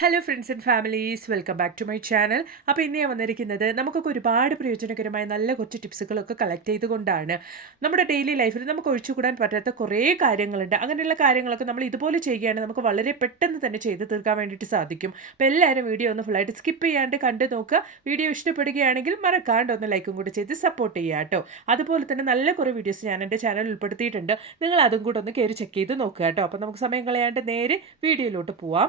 Hello friends and families welcome back to my channel അപ്പോൾ ഇന്ന് ഞാൻ വന്നിരിക്കുന്നത് നമുക്കൊക്കെ ഒരുപാട് പ്രയോജനകരമായ നല്ല കുറച്ച് ടിപ്സുകളൊക്കെ കളക്ട് ചെയ്തുകൊണ്ടാണ്. നമ്മുടെ ഡെയിലി ലൈഫിൽ നമുക്ക് ഒഴിച്ചുകൂടാൻ പറ്റാത്ത കുറേ കാര്യങ്ങളുണ്ട്. അങ്ങനെയുള്ള കാര്യങ്ങളൊക്കെ നമ്മൾ ഇതുപോലെ ചെയ്യുകയാണെങ്കിൽ നമുക്ക് വളരെ പെട്ടെന്ന് തന്നെ ചെയ്ത് തീർക്കാൻ വേണ്ടിയിട്ട് സാധിക്കും. അപ്പോൾ എല്ലാവരും വീഡിയോ ഒന്ന് ഫുള്ളായിട്ട് സ്കിപ്പ് ചെയ്യാണ്ട് കണ്ടു നോക്കുക. വീഡിയോ ഇഷ്ടപ്പെടുകയാണെങ്കിൽ മറക്കാണ്ട് ഒന്ന് ലൈക്കും കൂടി ചെയ്ത് സപ്പോർട്ട് ചെയ്യുക കേട്ടോ. അതുപോലെ തന്നെ നല്ല കുറേ വീഡിയോസ് ഞാൻ എന്റെ ചാനൽ ഉൾപ്പെടുത്തിയിട്ടുണ്ട്. നിങ്ങൾ അതും കൂടെ ഒന്ന് കയറി ചെക്ക് ചെയ്ത് നോക്കുക കേട്ടോ. അപ്പോൾ നമുക്ക് സമയം കളയാണ്ട് നേരെ വീഡിയോയിലോട്ട് പോവാം.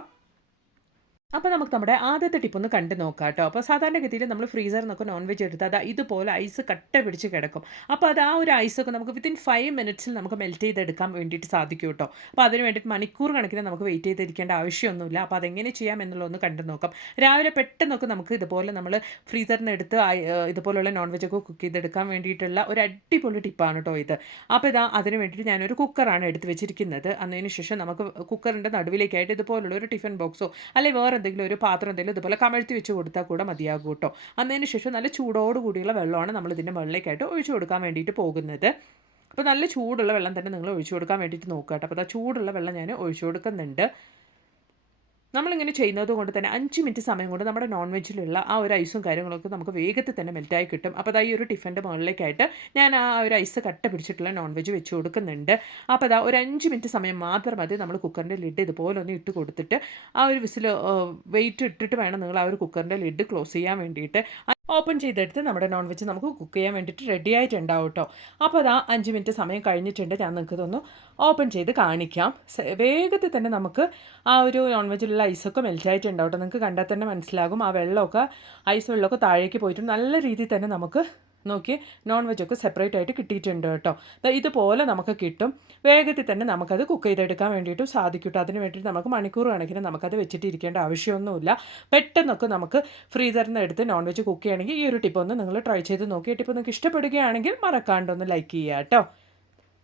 അപ്പോൾ നമുക്ക് നമ്മുടെ ആദ്യത്തെ ടിപ്പ് ഒന്ന് കണ്ടു നോക്കാം കേട്ടോ അപ്പോൾ സാധാരണഗതിയിൽ നമ്മൾ ഫ്രീസറിൽ നിന്നൊക്കെ നോൺ വെജ് എടുത്താൽ അത് ഇതുപോലെ ഐസ് കട്ട പിടിച്ച് കിടക്കും. അപ്പോൾ അത് ആ ഒരു ഐസൊക്കെ നമുക്ക് വിത്തിൻ ഫൈവ് മിനിറ്റ്സിൽ നമുക്ക് മെൽറ്റ് ചെയ്തെടുക്കാൻ വേണ്ടിയിട്ട് സാധിക്കും കേട്ടോ അപ്പോൾ അതിന് വേണ്ടിയിട്ട് മണിക്കൂർ കണക്കിന് നമുക്ക് വെയിറ്റ് ചെയ്തിരിക്കേണ്ട ആവശ്യമൊന്നുമില്ല. അപ്പോൾ അതെങ്ങനെ ചെയ്യാം എന്നുള്ളതൊന്ന് കണ്ടു നോക്കാം. രാവിലെ പെട്ടെന്നൊക്കെ നമുക്ക് ഇതുപോലെ നമ്മൾ ഫ്രീസറിൽ എടുത്ത് ഇതുപോലുള്ള നോൺ വെജ് ഒക്കെ കുക്ക് ചെയ്തെടുക്കാൻ വേണ്ടിയിട്ടുള്ള ഒരു അടിപൊളി ടിപ്പാണ് കേട്ടോ ഇത്. അപ്പോൾ ഇതാ അതിന് വേണ്ടിയിട്ട് ഞാനൊരു കുക്കറാണ് എടുത്ത് വെച്ചിരിക്കുന്നത്. അതിനുശേഷം നമുക്ക് കുക്കറിന്റെ നടുവിലേക്കായിട്ട് ഇതുപോലുള്ള ഒരു ടിഫിൻ ബോക്സോ അല്ലെങ്കിൽ വേറെ എന്തെങ്കിലും ഒരു പാത്രം എന്തെങ്കിലും ഇതുപോലെ കമഴ്ത്തി വെച്ച് കൊടുത്താൽ കൂടെ മതിയാകും കേട്ടോ അന്നതിന് ശേഷം നല്ല ചൂടോട് കൂടിയുള്ള വെള്ളമാണ് നമ്മൾ ഇതിന്റെ മുകളിലേക്കായിട്ട് ഒഴിച്ചു കൊടുക്കാൻ വേണ്ടിയിട്ട് പോകുന്നത്. അപ്പോൾ നല്ല ചൂടുള്ള വെള്ളം തന്നെ നിങ്ങൾ ഒഴിച്ചു കൊടുക്കാൻ വേണ്ടിയിട്ട് നോക്കുക കേട്ടോ അപ്പോൾ ആ ചൂടുള്ള വെള്ളം ഞാൻ ഒഴിച്ചു കൊടുക്കുന്നുണ്ട്. നമ്മളിങ്ങനെ ചെയ്യുന്നത് കൊണ്ട് തന്നെ അഞ്ച് മിനിറ്റ് സമയം കൊണ്ട് നമ്മുടെ നോൺ വെജിലുള്ള ആ ഒരു ഐസും കാര്യങ്ങളൊക്കെ നമുക്ക് വേഗത്തിൽ തന്നെ മെൽറ്റായി കിട്ടും. അപ്പോൾ അതാ ഈ ഒരു ടിഫിന്റെ മുകളിലേക്കായിട്ട് ഞാൻ ആ ഒരു ഐസ് കട്ട പിടിച്ചിട്ടുള്ള നോൺ വെജ് വെച്ച് കൊടുക്കുന്നുണ്ട്. അപ്പോൾ അതാ ഒരു അഞ്ച് മിനിറ്റ് സമയം മാത്രം മതി നമ്മൾ കുക്കറിന്റെ ലിഡ് ഇതുപോലെ ഒന്ന് ഇട്ട് കൊടുത്തിട്ട് ആ ഒരു വിസിൽ വെയിറ്റ് ഇട്ടിട്ട് വേണം നിങ്ങൾ ആ ഒരു കുക്കറിന്റെ ലിഡ് ക്ലോസ് ചെയ്യാൻ വേണ്ടിയിട്ട്. ഓപ്പൺ ചെയ്തെടുത്ത് നമ്മുടെ നോൺ വെജ് നമുക്ക് കുക്ക് ചെയ്യാൻ വേണ്ടിയിട്ട് റെഡി ആയിട്ടുണ്ടാവും കേട്ടോ അപ്പോൾ അതാ അഞ്ച് മിനിറ്റ് സമയം കഴിഞ്ഞിട്ടുണ്ട്. ഞാൻ നിങ്ങൾക്ക് ഇതൊന്ന് ഓപ്പൺ ചെയ്ത് കാണിക്കാം. വേഗത്തിൽ തന്നെ നമുക്ക് ആ ഒരു നോൺ വെജിലുള്ള ഐസൊക്കെ മെൽറ്റ് ആയിട്ടുണ്ടാവും കേട്ടോ നിങ്ങൾക്ക് കണ്ടാൽ തന്നെ മനസ്സിലാകും. ആ വെള്ളമൊക്കെ ഐസ് വെള്ളമൊക്കെ താഴേക്ക് പോയിട്ട് നല്ല രീതിയിൽ തന്നെ നമുക്ക് നോക്കി നോൺ വെജൊക്കെ സെപ്പറേറ്റ് ആയിട്ട് കിട്ടിയിട്ടുണ്ട് കേട്ടോ. ഇതുപോലെ നമുക്ക് കിട്ടും. വേഗത്തിൽ തന്നെ നമുക്കത് കുക്ക് ചെയ്തെടുക്കാൻ വേണ്ടിയിട്ട് കേട്ടോ. അതിന് വേണ്ടിയിട്ട് നമുക്ക് മണിക്കൂർ കണക്കിന് നമുക്കത് വെച്ചിട്ട് ഇരിക്കേണ്ട ആവശ്യമൊന്നുമില്ല. പെട്ടെന്നൊക്കെ നമുക്ക് ഫ്രീസറിൽ നിന്ന് എടുത്ത് നോൺ വെജ് കുക്ക് ചെയ്യണമെങ്കിൽ ഈ ഒരു ടിപ്പ് ഒന്ന് നിങ്ങൾ ട്രൈ ചെയ്ത് നോക്കിയിട്ട് ഇപ്പോൾ നിങ്ങൾക്ക് ഇഷ്ടപ്പെടുകയാണെങ്കിൽ മറക്കാണ്ടൊന്ന് ലൈക്ക് ചെയ്യുക കേട്ടോ.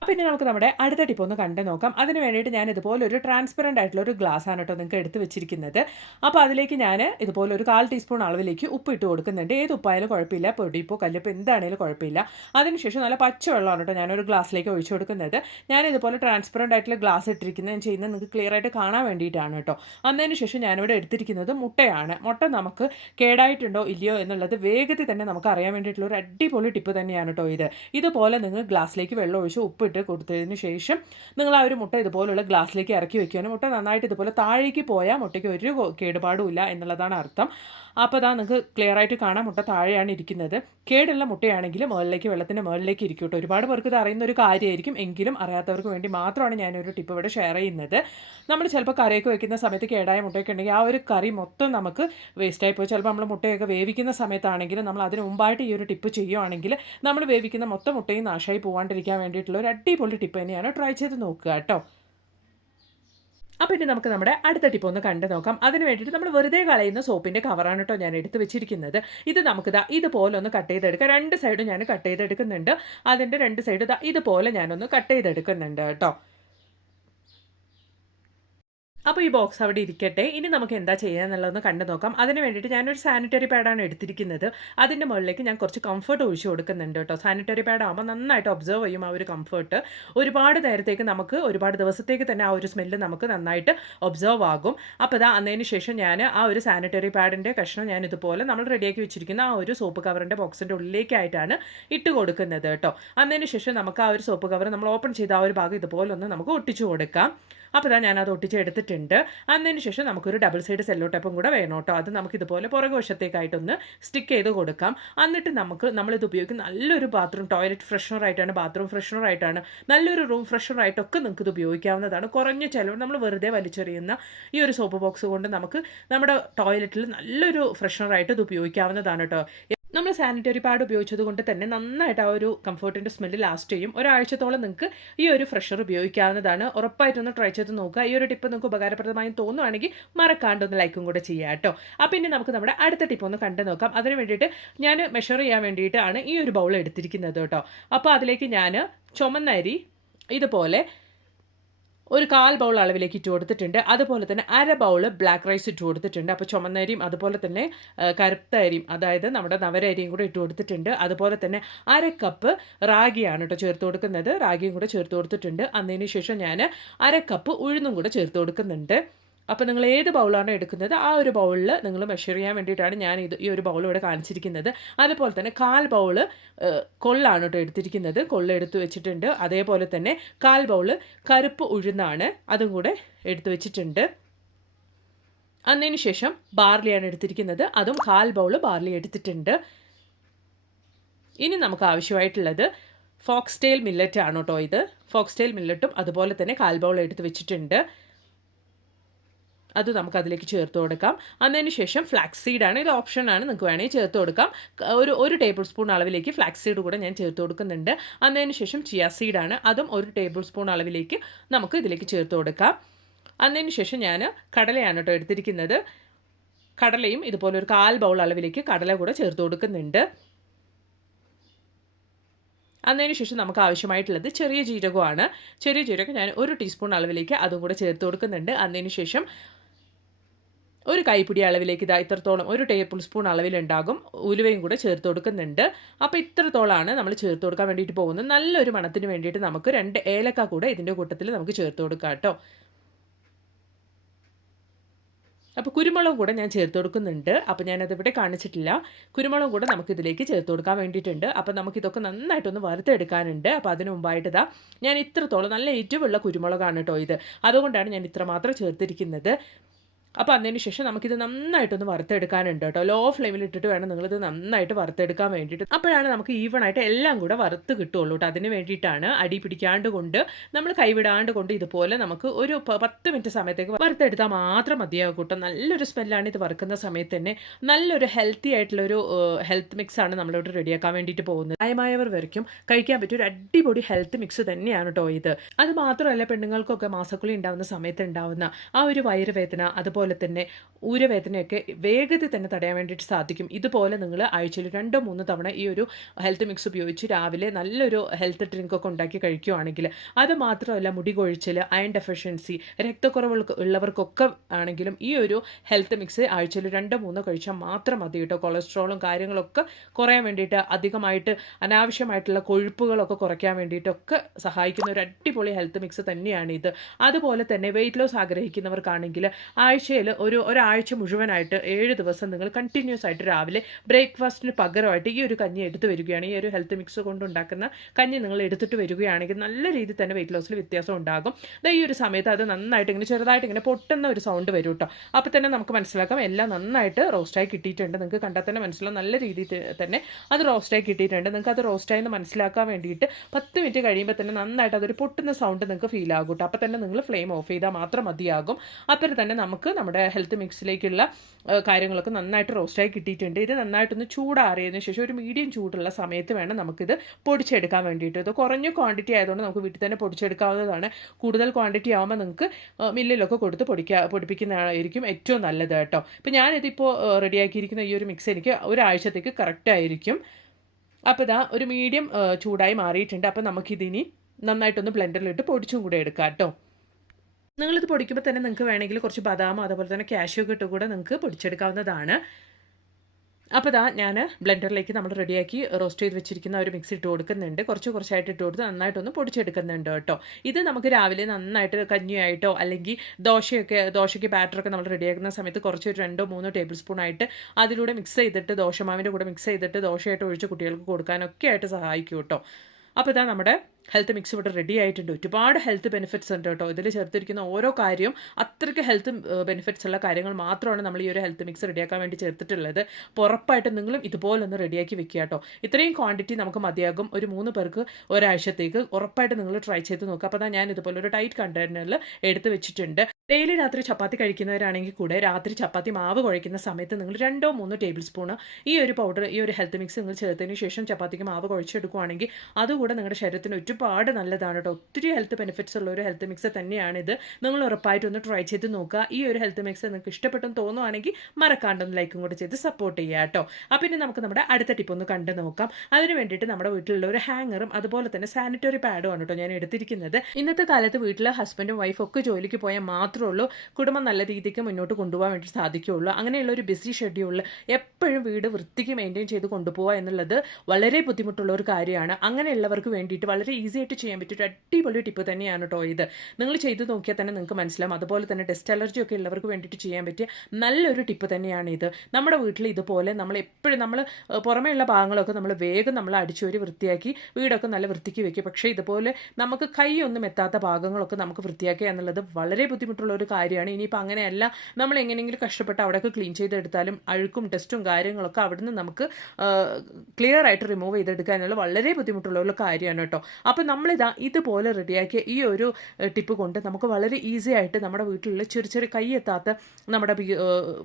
പിന്നെ നമുക്ക് നമ്മുടെ അടുത്ത ടിപ്പ് ഒന്ന് കണ്ടു നോക്കാം. അതിന് വേണ്ടിയിട്ട് ഞാൻ ഇതുപോലെ ഒരു ട്രാൻസ്പെറന്റ് ആയിട്ടുള്ള ഒരു ഗ്ലാസ് ആണ് കേട്ടോ നിങ്ങൾക്ക് എടുത്ത് വെച്ചിരിക്കുന്നത്. അപ്പോൾ അതിലേക്ക് ഞാൻ ഇതുപോലെ ഒരു കാൽ ടീസ്പൂൺ അളവിലേക്ക് ഉപ്പ് ഇട്ട് കൊടുക്കുന്നുണ്ട്. ഏത് ഉപ്പായാലും കുഴപ്പമില്ല. പൊടിപ്പോ കല്ലിപ്പോൾ എന്താണെങ്കിലും കുഴപ്പമില്ല. അതിനുശേഷം നല്ല പച്ചവെള്ളമാണ് കേട്ടോ ഞാനൊരു ഗ്ലാസ്സിലേക്ക് ഒഴിച്ചു കൊടുക്കുന്നത്. ഞാൻ ഇതുപോലെ ട്രാൻസ്പെറന്റ് ആയിട്ടുള്ള ഗ്ലാസ് ഇട്ടിരിക്കുന്നത് ചെയ്യുന്നത് നിങ്ങൾക്ക് ക്ലിയർ ആയിട്ട് കാണാൻ വേണ്ടിയിട്ടാണ് കേട്ടോ. അന്നതിന് ശേഷം ഞാനിവിടെ എടുത്തിരിക്കുന്നത് മുട്ടയാണ്. മുട്ട നമുക്ക് കേടായിട്ടുണ്ടോ ഇല്ലയോ എന്നുള്ളത് വേഗത്തിൽ തന്നെ നമുക്ക് അറിയാൻ വേണ്ടിയിട്ടുള്ള ഒരു അടിപൊളി ടിപ്പ് തന്നെയാണ് കേട്ടോ ഇത്. ഇതുപോലെ നിങ്ങൾ ഗ്ലാസ്സിലേക്ക് വെള്ളം ഒഴിച്ച് ഉപ്പ് ഇട്ട് കൊടുത്തതിന് ശേഷം നിങ്ങൾ ആ ഒരു മുട്ട ഇതുപോലുള്ള ഗ്ലാസ്സിലേക്ക് ഇറക്കി വെക്കുകയാണ് മുട്ട നന്നായിട്ട് ഇതുപോലെ താഴേക്ക് പോയാൽ മുട്ടയ്ക്ക് ഒരു കേടുപാടുമില്ല എന്നുള്ളതാണ് അർത്ഥം. അപ്പോൾ അതാ നിങ്ങൾക്ക് ക്ലിയർ ആയിട്ട് കാണാം മുട്ട താഴെയാണ് ഇരിക്കുന്നത്. കേടുള്ള മുട്ടയാണെങ്കിൽ മുകളിലേക്ക് വെള്ളത്തിന്റെ മുകളിലേക്ക് ഇരിക്കും കേട്ടോ. ഒരുപാട് പേർക്ക് ഇത് അറിയുന്ന ഒരു കാര്യമായിരിക്കും. എങ്കിലും അറിയാത്തവർക്ക് വേണ്ടി മാത്രമാണ് ഞാനൊരു ടിപ്പ് ഇവിടെ ഷെയർ ചെയ്യുന്നത്. നമ്മൾ ചിലപ്പോൾ കറിയൊക്കെ വെക്കുന്ന സമയത്ത് കേടായ മുട്ടയൊക്കെ ഉണ്ടെങ്കിൽ ആ ഒരു കറി മൊത്തം നമുക്ക് വേസ്റ്റായി പോയി ചിലപ്പോൾ നമ്മൾ മുട്ടയൊക്കെ വേവിക്കുന്ന സമയത്താണെങ്കിലും നമ്മൾ അതിന് മുമ്പായിട്ട് ഈ ഒരു ടിപ്പ് ചെയ്യുവാണെങ്കിൽ നമ്മൾ വേവിക്കുന്ന മൊത്തം മുട്ടയും നാശമായി പോകാണ്ടിരിക്കാൻ വേണ്ടിയിട്ടുള്ള ഒരു അടിപൊളി ടിപ്പ് തന്നെയാണ്. ട്രൈ ചെയ്ത് നോക്കുക കേട്ടോ. അപ്പോൾ ഇനി നമുക്ക് നമ്മുടെ അടുത്ത ടിപ്പ് ഒന്ന് കണ്ടു നോക്കാം. അതിന് വേണ്ടിയിട്ട് നമ്മൾ വെറുതെ കളയുന്ന സോപ്പിന്റെ കവറാണ് കേട്ടോ ഞാൻ എടുത്ത് വെച്ചിരിക്കുന്നത്. ഇത് നമുക്ക് ദാ ഇതുപോലെ ഒന്ന് കട്ട് ചെയ്തെടുക്കാം. രണ്ട് സൈഡും ഞാൻ കട്ട് ചെയ്തെടുക്കുന്നുണ്ട്. അതിന്റെ രണ്ട് സൈഡും ഇതാ ഇതുപോലെ ഞാനൊന്ന് കട്ട് ചെയ്തെടുക്കുന്നുണ്ട് കേട്ടോ. അപ്പോൾ ഈ ബോക്സ് അവിടെ ഇരിക്കട്ടെ. ഇനി നമുക്ക് എന്താ ചെയ്യാന്നുള്ളതൊന്ന് കണ്ടു നോക്കാം. അതിന് വേണ്ടിയിട്ട് ഞാനൊരു സാനിറ്ററി പാഡാണ് എടുത്തിരിക്കുന്നത്. അതിന്റെ മുകളിലേക്ക് ഞാൻ കുറച്ച് കംഫർട്ട് ഒഴിച്ചു കൊടുക്കുന്നുണ്ട് കേട്ടോ. സാനിറ്ററി പാഡ് ആകുമ്പോൾ നന്നായിട്ട് ഒബ്സർവ് ചെയ്യും ആ ഒരു കംഫർട്ട് ഒരുപാട് നേരത്തേക്ക് നമുക്ക് ഒരുപാട് ദിവസത്തേക്ക് തന്നെ ആ ഒരു സ്മെല്ല് നമുക്ക് നന്നായിട്ട് ഒബ്സർവ് ആകും. അപ്പോൾ ഇതാ അന്നതിന് ശേഷം ഞാൻ ആ ഒരു സാനിറ്ററി പാഡിന്റെ കഷ്ണം ഞാൻ ഇതുപോലെ നമ്മൾ റെഡിയാക്കി വെച്ചിരിക്കുന്ന ആ ഒരു സോപ്പ് കവറിന്റെ ബോക്സിന്റെ ഉള്ളിലേക്കായിട്ടാണ് ഇട്ട് കൊടുക്കുന്നത് കേട്ടോ. അന്നതിന് ശേഷം നമുക്ക് ആ ഒരു സോപ്പ് കവർ നമ്മൾ ഓപ്പൺ ചെയ്ത ആ ഒരു ഭാഗം ഇതുപോലെ ഒന്ന് നമുക്ക് ഒട്ടിച്ചു കൊടുക്കാം. അപ്പോൾ ഇതാ ഞാനത് ഒട്ടിച്ച് എടുത്തിട്ടുണ്ട്. അതിന് ശേഷം നമുക്കൊരു ഡബിൾ സൈഡ് സെല്ലോ ടൈപ്പും കൂടെ വേണം കേട്ടോ. അത് നമുക്ക് ഇതുപോലെ പുറകു വശത്തേക്കായിട്ടൊന്ന് സ്റ്റിക്ക് ചെയ്ത് കൊടുക്കാം. എന്നിട്ട് നമുക്ക് നമ്മളിത് ഉപയോഗിക്കുന്ന നല്ലൊരു ബാത്റൂം ടോയ്ലറ്റ് ഫ്രഷറായിട്ടാണ് ബാത്റൂം ഫ്രഷറായിട്ടാണ് നല്ലൊരു റൂം ഫ്രഷറായിട്ടൊക്കെ നിങ്ങൾക്ക് ഇത് ഉപയോഗിക്കാവുന്നതാണ്. കുറഞ്ഞ ചിലവ് നമ്മൾ വെറുതെ വലിച്ചെറിയുന്ന ഈ ഒരു സോപ്പ് ബോക്സ് കൊണ്ട് നമുക്ക് നമ്മുടെ ടോയ്ലറ്റിൽ നല്ലൊരു ഫ്രഷറായിട്ട് ഇത് ഉപയോഗിക്കാവുന്നതാണ് കേട്ടോ. നമ്മൾ സാനിറ്ററി പാഡ് ഉപയോഗിച്ചത് കൊണ്ട് തന്നെ നന്നായിട്ട് ആ ഒരു കംഫർട്ടിന്റെ സ്മെല്ല് ലാസ്റ്റ് ചെയ്യും. ഒരാഴ്ചത്തോളം നിങ്ങൾക്ക് ഈ ഒരു ഫ്രഷർ ഉപയോഗിക്കാവുന്നതാണ്. ഉറപ്പായിട്ടൊന്ന് ട്രൈ ചെയ്ത് നോക്കുക. ഈ ഒരു ടിപ്പ് നിങ്ങൾക്ക് ഉപകാരപ്രദമായി തോന്നുവാണെങ്കിൽ മറക്കാണ്ടൊന്ന് ലൈക്കും കൂടെ ചെയ്യുക കേട്ടോ. അപ്പം ഇനി നമുക്ക് നമ്മുടെ അടുത്ത ടിപ്പ് ഒന്ന് കണ്ടു നോക്കാം. അതിന് വേണ്ടിയിട്ട് ഞാൻ മെഷർ ചെയ്യാൻ വേണ്ടിയിട്ടാണ് ഈ ഒരു ബൗൾ എടുത്തിരിക്കുന്നത് കേട്ടോ. അപ്പോൾ അതിലേക്ക് ഞാൻ ചുമന്നരി ഇതുപോലെ ഒരു കാൽ ബൗൾ അളവിലേക്ക് ഇട്ട് കൊടുത്തിട്ടുണ്ട്. അതുപോലെ തന്നെ അര ബൗൾ ബ്ലാക്ക് റൈസ് ഇട്ട് കൊടുത്തിട്ടുണ്ട്. അപ്പോൾ ചുമന്നരിയും അതുപോലെ തന്നെ കറുത്ത അരിയും അതായത് നമ്മുടെ നവര അരിയും കൂടെ ഇട്ട് കൊടുത്തിട്ടുണ്ട്. അതുപോലെ തന്നെ അര കപ്പ് റാഗിയാണ് കേട്ടോ ചേർത്ത് കൊടുക്കുന്നത്. റാഗിയും കൂടെ ചേർത്ത് കൊടുത്തിട്ടുണ്ട്. അതിന് ശേഷം ഞാൻ അര കപ്പ് ഉഴുന്നും കൂടെ ചേർത്ത് കൊടുക്കുന്നുണ്ട്. അപ്പോൾ നിങ്ങൾ ഏത് ബൗളാണ് എടുക്കുന്നത് ആ ഒരു ബൗളിൽ നിങ്ങൾ മെഷർ ചെയ്യാൻ വേണ്ടിയിട്ടാണ് ഞാൻ ഇത് ഈ ഒരു ബൗൾ ഇവിടെ കാണിച്ചിരിക്കുന്നത്. അതുപോലെ തന്നെ കാൽ ബൗൾ കൊള്ളാണ് കേട്ടോ എടുത്തിരിക്കുന്നത്. കൊള്ള എടുത്തു വെച്ചിട്ടുണ്ട്. അതേപോലെ തന്നെ കാൽ ബൗൾ കറുപ്പ് ഉഴുന്നാണ് അതും കൂടെ എടുത്ത് വെച്ചിട്ടുണ്ട്. അതിന് ശേഷം ബാർലിയാണ് എടുത്തിരിക്കുന്നത്. അതും കാൽ ബൗൾ ബാർലി എടുത്തിട്ടുണ്ട്. ഇനി നമുക്ക് ആവശ്യമായിട്ടുള്ളത് ഫോക്സ്റ്റൈൽ മില്ലറ്റ് ആണ് കേട്ടോ ഇത്. ഫോക്സ്റ്റൈൽ മില്ലറ്റും അതുപോലെ തന്നെ കാൽ ബൗൾ എടുത്ത് വെച്ചിട്ടുണ്ട്. അത് നമുക്ക് അതിലേക്ക് ചേർത്ത് കൊടുക്കാം. അതിന് ശേഷം ഫ്ലാക്സ് സീഡാണ് ഇത് ഓപ്ഷനാണ് നിങ്ങൾക്ക് വേണമെങ്കിൽ ചേർത്ത് കൊടുക്കാം. ഒരു ഒരു ടേബിൾ സ്പൂൺ അളവിലേക്ക് ഫ്ലാക്സ് സീഡ് കൂടെ ഞാൻ ചേർത്ത് കൊടുക്കുന്നുണ്ട്. അതിന് ശേഷം ചിയ സീഡാണ് അതും ഒരു ടേബിൾ സ്പൂൺ അളവിലേക്ക് നമുക്ക് ഇതിലേക്ക് ചേർത്ത് കൊടുക്കാം. അതിന് ശേഷം ഞാൻ കടലയാണ് കേട്ടോ എടുത്തിരിക്കുന്നത്. കടലയും ഇതുപോലെ ഒരു കാൽ ബൗൾ അളവിലേക്ക് കടല കൂടെ ചേർത്ത് കൊടുക്കുന്നുണ്ട്. അതിന് ശേഷം നമുക്ക് ആവശ്യമായിട്ടുള്ളത് ചെറിയ ജീരകമാണ്. ചെറിയ ജീരകം ഞാൻ ഒരു ടീസ്പൂൺ അളവിലേക്ക് അതും കൂടെ ചേർത്ത് കൊടുക്കുന്നുണ്ട്. അതിന് ശേഷം ഒരു കൈപ്പിടി അളവിലേക്ക് ഇതാ ഇത്രത്തോളം ഒരു ടേബിൾ സ്പൂൺ അളവിലുണ്ടാകും. ഉലുവയും കൂടെ ചേർത്ത് കൊടുക്കുന്നുണ്ട്. അപ്പോൾ ഇത്രത്തോളമാണ് നമ്മൾ ചേർത്ത് കൊടുക്കാൻ വേണ്ടിയിട്ട് പോകുന്നത്. നല്ലൊരു മണത്തിന് വേണ്ടിയിട്ട് നമുക്ക് രണ്ട് ഏലക്ക കൂടെ ഇതിന്റെ കൂട്ടത്തിൽ നമുക്ക് ചേർത്ത് കൊടുക്കാം കേട്ടോ. അപ്പോൾ കുരുമുളക് കൂടെ ഞാൻ ചേർത്ത് കൊടുക്കുന്നുണ്ട്. അപ്പോൾ ഞാനത് ഇവിടെ കാണിച്ചിട്ടില്ല. കുരുമുളക് കൂടെ നമുക്ക് ഇതിലേക്ക് ചേർത്ത് കൊടുക്കാൻ വേണ്ടിയിട്ടുണ്ട്. അപ്പോൾ നമുക്കിതൊക്കെ നന്നായിട്ടൊന്ന് വറുത്തെടുക്കാനുണ്ട്. അപ്പോൾ അതിന് മുമ്പായിട്ട് ഇതാ ഞാൻ ഇത്രത്തോളം നല്ല എരിവുള്ള കുരുമുളകാണ് കേട്ടോ ഇത്. അതുകൊണ്ടാണ് ഞാൻ ഇത്രമാത്രം ചേർത്തിരിക്കുന്നത്. അപ്പോൾ അതിന് ശേഷം നമുക്കിത് നന്നായിട്ടൊന്ന് വറുത്തെടുക്കാനുണ്ട് കേട്ടോ. ലോ ഫ്ലെയിമിൽ ഇട്ടിട്ട് വേണം നിങ്ങളിത് നന്നായിട്ട് വറുത്തെടുക്കാൻ വേണ്ടിയിട്ട്. അപ്പോഴാണ് നമുക്ക് ഈവൺ ആയിട്ട് എല്ലാം കൂടെ വറുത്ത് കിട്ടുള്ളൂ കേട്ടോ. അതിന് വേണ്ടിയിട്ടാണ് അടി പിടിക്കാണ്ട് കൊണ്ട് നമ്മൾ കൈവിടാണ്ട് കൊണ്ട് ഇതുപോലെ നമുക്ക് ഒരു പത്ത് മിനിറ്റ് സമയത്തേക്ക് വറുത്തെടുത്താൽ മാത്രം മതിയാകും കേട്ടോ. നല്ലൊരു സ്മെല്ലാണ് ഇത് വറുക്കുന്ന സമയത്ത് തന്നെ. നല്ലൊരു ഹെൽത്തി ആയിട്ടുള്ളൊരു ഹെൽത്ത് മിക്സ് ആണ് നമ്മളിവിടെ റെഡിയാക്കാൻ വേണ്ടിയിട്ട് പോകുന്നത്. പ്രായമായവർ വരയ്ക്കും. കഴിക്കാൻ പറ്റിയ ഒരു അടിപൊളി ഹെൽത്ത് മിക്സ് തന്നെയാണ് കേട്ടോ ഇത്. അത് മാത്രമല്ല പെണ്ണുങ്ങൾക്കൊക്കെ മാസക്കുളി ഉണ്ടാകുന്ന സമയത്ത് ഉണ്ടാകുന്ന ആ ഒരു വയറുവേദന അതുപോലെ അതുപോലെ തന്നെ ഊരവേദനയൊക്കെ വേഗത്തിൽ തന്നെ തടയാൻ വേണ്ടിയിട്ട് സാധിക്കും. ഇതുപോലെ നിങ്ങൾ ആഴ്ചയിൽ രണ്ടോ മൂന്നോ തവണ ഈ ഒരു ഹെൽത്ത് മിക്സ് ഉപയോഗിച്ച് രാവിലെ നല്ലൊരു ഹെൽത്ത് ഡ്രിങ്കൊക്കെ ഉണ്ടാക്കി കഴിക്കുകയാണെങ്കിൽ അത് മാത്രമല്ല മുടി കൊഴിച്ചൽ അയൺ ഡെഫിഷ്യൻസി രക്തക്കുറവ് ഉള്ളവർക്കൊക്കെ ആണെങ്കിലും ഈ ഒരു ഹെൽത്ത് മിക്സ് ആഴ്ചയിൽ രണ്ടോ മൂന്നോ കഴിച്ചാൽ മാത്രം മതി കേട്ടോ. കൊളസ്ട്രോളും കാര്യങ്ങളൊക്കെ കുറയാൻ വേണ്ടിയിട്ട് അധികമായിട്ട് അനാവശ്യമായിട്ടുള്ള കൊഴുപ്പുകളൊക്കെ കുറയ്ക്കാൻ വേണ്ടിയിട്ടൊക്കെ സഹായിക്കുന്ന ഒരു അടിപൊളി ഹെൽത്ത് മിക്സ് തന്നെയാണ് ഇത്. അതുപോലെ തന്നെ വെയിറ്റ് ലോസ് ആഗ്രഹിക്കുന്നവർക്കാണെങ്കിൽ ആഴ്ച ആഴ്ചയിൽ ഒരു ഒരാഴ്ച മുഴുവനായിട്ട് ഏഴ് ദിവസം നിങ്ങൾ കണ്ടിന്യൂസ് ആയിട്ട് രാവിലെ ബ്രേക്ക്ഫാസ്റ്റിന് പകരമായിട്ട് ഈ ഒരു കഞ്ഞി എടുത്തു വരികയാണ്. ഈ ഒരു ഹെൽത്ത് മിക്സ് കൊണ്ടുണ്ടാക്കുന്ന കഞ്ഞി നിങ്ങൾ എടുത്തിട്ട് വരികയാണെങ്കിൽ നല്ല രീതിയിൽ തന്നെ വെയിറ്റ് ലോസിൽ വ്യത്യാസം ഉണ്ടാകും. ഈ ഒരു സമയത്ത് അത് നന്നായിട്ട് ഇങ്ങനെ ചെറുതായിട്ട് ഇങ്ങനെ പൊട്ടുന്ന ഒരു സൗണ്ട് വരും കേട്ടോ അപ്പോൾ തന്നെ നമുക്ക് മനസ്സിലാക്കാം എല്ലാം നന്നായിട്ട് റോസ്റ്റായി കിട്ടിയിട്ടുണ്ട്. നിങ്ങൾക്ക് കണ്ടാൽ തന്നെ മനസ്സിലാവും നല്ല രീതിയിൽ തന്നെ അത് റോസ്റ്റായി കിട്ടിയിട്ടുണ്ട്. നിങ്ങൾക്ക് അത് റോസ്റ്റായി എന്ന് മനസ്സിലാക്കാൻ വേണ്ടിയിട്ട് പത്ത് മിനിറ്റ് കഴിയുമ്പോൾ തന്നെ നന്നായിട്ട് അതൊരു പൊട്ടുന്ന സൗണ്ട് നിങ്ങൾക്ക് ഫീൽ ആകും കേട്ടോ അപ്പോൾ തന്നെ നിങ്ങൾ ഫ്ലെയിം ഓഫ് ചെയ്താൽ മാത്രം മതിയാകും. അപ്പോൾ തന്നെ നമുക്ക് നമ്മുടെ ഹെൽത്ത് മിക്സിലേക്കുള്ള കാര്യങ്ങളൊക്കെ നന്നായിട്ട് റോസ്റ്റായി കിട്ടിയിട്ടുണ്ട്. ഇത് നന്നായിട്ടൊന്ന് ചൂടാറിയതിനു ശേഷം ഒരു മീഡിയം ചൂടുള്ള സമയത്ത് വേണം നമുക്കിത് പൊടിച്ചെടുക്കാൻ വേണ്ടിയിട്ട്. ഇത് കുറഞ്ഞ ക്വാണ്ടിറ്റി ആയതുകൊണ്ട് നമുക്ക് വീട്ടിൽ തന്നെ പൊടിച്ചെടുക്കാവുന്നതാണ്. കൂടുതൽ ക്വാണ്ടിറ്റി ആകുമ്പോൾ നിങ്ങൾക്ക് മില്ലിലൊക്കെ കൊടുത്ത് പൊടിക്കുക പൊടിപ്പിക്കുന്നതായിരിക്കും ഏറ്റവും നല്ലത് കേട്ടോ. ഇപ്പം ഞാനിതിപ്പോൾ റെഡിയാക്കിയിരിക്കുന്ന ഈ ഒരു മിക്സ് എനിക്ക് ഒരാഴ്ചത്തേക്ക് കറക്റ്റായിരിക്കും അപ്പോൾ ഇതാ ഒരു മീഡിയം ചൂടായി മാറിയിട്ടുണ്ട്. അപ്പോൾ നമുക്കിതിനി നന്നായിട്ടൊന്ന് ബ്ലെൻഡറിലിട്ട് പൊടിച്ചും കൂടെ എടുക്കാം കേട്ടോ. നിങ്ങളിത് പൊടിക്കുമ്പോൾ തന്നെ നിങ്ങൾക്ക് വേണമെങ്കിൽ കുറച്ച് ബദാമോ അതുപോലെ തന്നെ കാഷ്യൂ ഇട്ട് കൂടെ നിങ്ങൾക്ക് പൊടിച്ചെടുക്കാവുന്നതാണ്. അപ്പോൾ ഇതാ ഞാൻ ബ്ലെൻഡറിലേക്ക് നമ്മൾ റെഡിയാക്കി റോസ്റ്റ് ചെയ്ത് വെച്ചിരിക്കുന്ന ഒരു മിക്സ് ഇട്ട് കൊടുക്കുന്നുണ്ട്. കുറച്ച് കുറച്ചായിട്ട് ഇട്ട് കൊടുത്ത് നന്നായിട്ടൊന്ന് പൊടിച്ചെടുക്കുന്നുണ്ട് കേട്ടോ. ഇത് നമുക്ക് രാവിലെ നന്നായിട്ട് കഞ്ഞിയായിട്ടോ അല്ലെങ്കിൽ ദോശയൊക്കെ ദോശയ്ക്ക് ബാറ്ററൊക്കെ നമ്മൾ റെഡിയാക്കുന്ന സമയത്ത് കുറച്ച് ഒരു രണ്ടോ മൂന്നോ ടേബിൾ സ്പൂൺ ആയിട്ട് അതിലൂടെ മിക്സ് ചെയ്തിട്ട് ദോശമാവിന്റെ കൂടെ മിക്സ് ചെയ്തിട്ട് ദോശയായിട്ട് ഒഴിച്ച് കുട്ടികൾക്ക് കൊടുക്കാനൊക്കെ ആയിട്ട് സഹായിക്കും കേട്ടോ. അപ്പോൾ ഇതാ നമ്മുടെ ഹെൽത്ത് മിക്സ് ഇവിടെ റെഡി ആയിട്ടുണ്ട്. ഒരുപാട് ഹെൽത്ത് ബെനിഫിറ്റ്സ് ഉണ്ട് കേട്ടോ. ഇതിൽ ചേർത്തിരിക്കുന്ന ഓരോ കാര്യവും അത്രയ്ക്ക് ഹെൽത്ത് ബെനിഫിറ്റ്സ് ഉള്ള കാര്യങ്ങൾ മാത്രമാണ് നമ്മൾ ഈ ഒരു ഹെൽത്ത് മിക്സ് റെഡിയാക്കാൻ വേണ്ടി ചേർത്തിട്ടുള്ളത്. ഉറപ്പായിട്ട് നിങ്ങളും ഇതുപോലെ ഒന്ന് റെഡിയാക്കി വെക്കുക കേട്ടോ. ഇത്രയും ക്വാണ്ടിറ്റി നമുക്ക് മതിയാകും ഒരു മൂന്ന് പേർക്ക് ഒരാഴ്ചത്തേക്ക്. ഉറപ്പായിട്ട് നിങ്ങൾ ട്രൈ ചെയ്ത് നോക്കുക. അപ്പോൾ ഞാൻ ഇതുപോലെ ഒരു ടൈറ്റ് കണ്ടെയ്നറിൽ എടുത്ത് വെച്ചിട്ടുണ്ട്. ഡെയിലി രാത്രി ചപ്പാത്തി കഴിക്കുന്നവരാണെങ്കിൽ കൂടെ രാത്രി ചപ്പാത്തി മാവ് കുഴയ്ക്കുന്ന സമയത്ത് നിങ്ങൾ രണ്ടോ മൂന്നോ ടേബിൾ സ്പൂൺ ഈ ഒരു പൗഡർ ഈ ഒരു ഹെൽത്ത് മിക്സ് നിങ്ങൾ ചേർത്തതിന് ശേഷം ചപ്പാത്തിക്ക് മാവ് കുഴച്ചെടുക്കുകയാണെങ്കിൽ അതുകൂടെ നിങ്ങളുടെ ശരീരത്തിന് ഒരുപാട് നല്ലതാണ് കേട്ടോ ഒത്തിരി ഹെൽത്ത് ബെനിഫിറ്റ്സ് ഉള്ള ഒരു ഹെൽത്ത് മിക്സ് തന്നെയാണിത്. നിങ്ങൾ ഉറപ്പായിട്ട് ഒന്ന് ട്രൈ ചെയ്ത് നോക്കുക. ഈ ഒരു ഹെൽത്ത് മിക്സ് നിങ്ങൾക്ക് ഇഷ്ടപ്പെട്ടെന്ന് തോന്നുവാണെങ്കിൽ മറക്കാണ്ടൊന്ന് ലൈക്കും കൂടെ ചെയ്ത് സപ്പോർട്ട് ചെയ്യുക കേട്ടോ അപ്പം ഇനി നമുക്ക് നമ്മുടെ അടുത്ത ടിപ്പ് ഒന്ന് കണ്ടു നോക്കാം. അതിന് വേണ്ടിയിട്ട് നമ്മുടെ വീട്ടിലുള്ള ഒരു ഹാങ്ങറും അതുപോലെ തന്നെ സാനിറ്ററി പാഡും ആണ് കേട്ടോ ഞാൻ എടുത്തിരിക്കുന്നത്. ഇന്നത്തെ കാലത്ത് വീട്ടിലെ ഹസ്ബൻഡും വൈഫും ഒക്കെ ജോലിക്ക് പോയാൽ മാത്രം മാത്രമേ ഉള്ളൂ. കുടുംബം നല്ല രീതിക്ക് മുന്നോട്ട് കൊണ്ടുപോകാൻ വേണ്ടി സാധിക്കുകയുള്ളൂ. അങ്ങനെയുള്ള ഒരു ബിസി ഷെഡ്യൂളിൽ എപ്പോഴും വീട് വൃത്തിക്ക് മെയിന്റെയിൻ ചെയ്ത് കൊണ്ടുപോകുക എന്നുള്ളത് വളരെ ബുദ്ധിമുട്ടുള്ള ഒരു കാര്യമാണ്. അങ്ങനെയുള്ളവർക്ക് വേണ്ടിയിട്ട് വളരെ ഈസി ആയിട്ട് ചെയ്യാൻ പറ്റും ഒരു അടിപൊളി ടിപ്പ് തന്നെയാണ് കേട്ടോ ഇത്. നിങ്ങൾ ചെയ്ത് നോക്കിയാൽ തന്നെ നിങ്ങൾക്ക് മനസ്സിലാവും. അതുപോലെ തന്നെ ടെസ്റ്റ് അലർജി ഒക്കെ ഉള്ളവർക്ക് വേണ്ടിയിട്ട് ചെയ്യാൻ പറ്റിയ നല്ലൊരു ടിപ്പ് തന്നെയാണ് ഇത്. നമ്മുടെ വീട്ടിൽ ഇതുപോലെ നമ്മൾ എപ്പോഴും നമ്മൾ പുറമേയുള്ള ഭാഗങ്ങളൊക്കെ നമ്മൾ വേഗം നമ്മൾ അടിച്ചോരി വൃത്തിയാക്കി വീടൊക്കെ നല്ല വൃത്തിക്ക് വെക്കും. പക്ഷേ ഇതുപോലെ നമുക്ക് കൈയൊന്നും എത്താത്ത ഭാഗങ്ങളൊക്കെ നമുക്ക് വൃത്തിയാക്കുക എന്നുള്ളത് വളരെ ബുദ്ധിമുട്ടുള്ള ഒരു കാര്യമാണ്. ഇനിയിപ്പോൾ അങ്ങനെയല്ല. നമ്മൾ എങ്ങനെയെങ്കിലും കഷ്ടപ്പെട്ട് അവിടെയൊക്കെ ക്ലീൻ ചെയ്തെടുത്താലും അഴുക്കും ടെസ്റ്റും കാര്യങ്ങളൊക്കെ അവിടുന്ന് നമുക്ക് ക്ലിയർ ആയിട്ട് റിമൂവ് ചെയ്തെടുക്കുക എന്നുള്ളത് വളരെ ബുദ്ധിമുട്ടുള്ള ഒരു കാര്യമാണ് കേട്ടോ അപ്പോൾ നമ്മളിതാ ഇതുപോലെ റെഡിയാക്കിയ ഈ ഒരു ടിപ്പ് കൊണ്ട് നമുക്ക് വളരെ ഈസി ആയിട്ട് നമ്മുടെ വീട്ടിലുള്ള ചെറിയ ചെറിയ കൈയെത്താത്ത നമ്മുടെ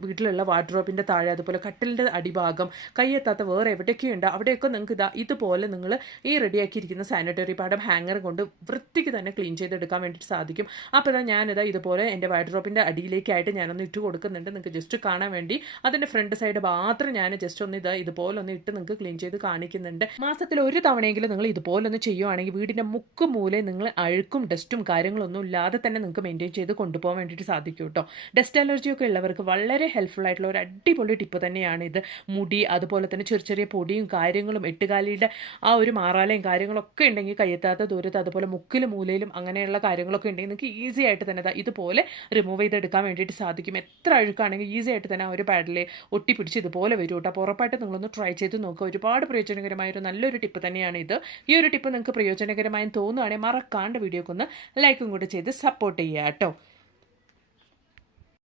വീട്ടിലുള്ള വാർഡ്രോബിന്റെ താഴെ അതുപോലെ കട്ടിലിന്റെ അടിഭാഗം കൈയെത്താത്ത വേറെ വേറെ എവിടെയൊക്കെയുണ്ട് അവിടെയൊക്കെ നിങ്ങൾക്ക് ഇതാ ഇതുപോലെ നിങ്ങൾ ഈ റെഡിയാക്കിയിരിക്കുന്ന സാനിറ്ററി പാഡം ഹാങ്ങർ കൊണ്ട് വൃത്തിക്ക് തന്നെ ക്ലീൻ ചെയ്തെടുക്കാൻ വേണ്ടിയിട്ട് സാധിക്കും. അപ്പോൾ ഇതാ ഞാനിതാ ഇതുപോലെ എന്റെ വാർഡ്രോബിന്റെ അടിയിലേക്കായിട്ട് ഞാനൊന്ന് ഇട്ട് കൊടുക്കുന്നുണ്ട്. നിങ്ങൾക്ക് ജസ്റ്റ് കാണാൻ വേണ്ടി അതിന്റെ ഫ്രണ്ട് സൈഡ് മാത്രം ഞാൻ ജസ്റ്റ് ഒന്ന് ഇതാ ഇതുപോലെ ഒന്ന് ഇട്ട് നിങ്ങൾക്ക് ക്ലീൻ ചെയ്ത് കാണിക്കുന്നുണ്ട്. മാസത്തിൽ ഒരു തവണയെങ്കിലും നിങ്ങൾ ഇതുപോലെ ഒന്ന് ചെയ്യുവാണെങ്കിൽ വീടിന്റെ മുക്ക് മൂലെ നിങ്ങൾ അഴുക്കും ഡസ്റ്റും കാര്യങ്ങളൊന്നും ഇല്ലാതെ തന്നെ നിങ്ങൾക്ക് മെയിന്റെയിൻ ചെയ്ത് കൊണ്ടുപോകാൻ വേണ്ടിയിട്ട് സാധിക്കും കേട്ടോ. ഡസ്റ്റ് അലർജിയൊക്കെ ഉള്ളവർക്ക് വളരെ ഹെൽപ്ഫുൾ ആയിട്ടുള്ള ഒരു അടിപൊളി ടിപ്പ് തന്നെയാണ് ഇത്. മുടി അതുപോലെ തന്നെ ചെറിയ ചെറിയ പൊടിയും കാര്യങ്ങളും എട്ടുകാലിയുടെ ആ ഒരു മാറാലയും കാര്യങ്ങളൊക്കെ ഉണ്ടെങ്കിൽ കയ്യെത്താത്ത ദൂരത്ത് അതുപോലെ മുക്കിലും മൂലയിലും അങ്ങനെയുള്ള കാര്യങ്ങളൊക്കെ ഉണ്ടെങ്കിൽ നിങ്ങൾക്ക് ഈസി ആയിട്ട് തന്നെ ഇതുപോലെ റിമൂവ് ചെയ്തെടുക്കാൻ വേണ്ടിയിട്ട് സാധിക്കും. എത്ര അഴുക്കാണെങ്കിൽ ഈസി ആയിട്ട് തന്നെ ആ ഒരു പാഡിൽ ഒട്ടിപ്പിടിച്ച് ഇതുപോലെ വരും കേട്ടോ. അപ്പോൾ ഉറപ്പായിട്ട് നിങ്ങളൊന്ന് ട്രൈ ചെയ്ത് നോക്കുക. ഒരുപാട് പ്രയോജനകരമായ ഒരു നല്ലൊരു ടിപ്പ് തന്നെയാണ് ഇത്. ഈ ഒരു ടിപ്പ് നിങ്ങൾക്ക് പ്രയോജനകരമായി തോന്നുകയാണെങ്കിൽ മറക്കാണ്ട് വീഡിയോക്ക് ഒന്ന് ലൈക്കും കൂടെ ചെയ്ത് സപ്പോർട്ട് ചെയ്യുക കേട്ടോ.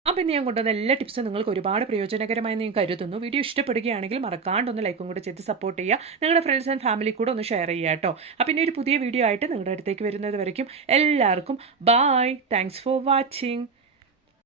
അപ്പം ഞാൻ കൊണ്ടുവന്ന എല്ലാ ടിപ്സും നിങ്ങൾക്ക് ഒരുപാട് പ്രയോജനകരമായി ഞാൻ കരുതുന്നു. വീഡിയോ ഇഷ്ടപ്പെടുകയാണെങ്കിൽ മറക്കാണ്ട് ഒന്ന് ലൈക്കും കൂടെ ചെയ്ത് സപ്പോർട്ട് ചെയ്യുക. നിങ്ങളുടെ ഫ്രണ്ട്സ് ആൻഡ് ഫാമിലി കൂടെ ഒന്ന് ഷെയർ ചെയ്യുക കേട്ടോ. അപ്പം ഇനി ഒരു പുതിയ വീഡിയോ ആയിട്ട് നിങ്ങളുടെ അടുത്തേക്ക് വരുന്നത് വരയ്ക്കും. എല്ലാവർക്കും ബായ് താങ്ക്സ് ഫോർ വാച്ചിങ്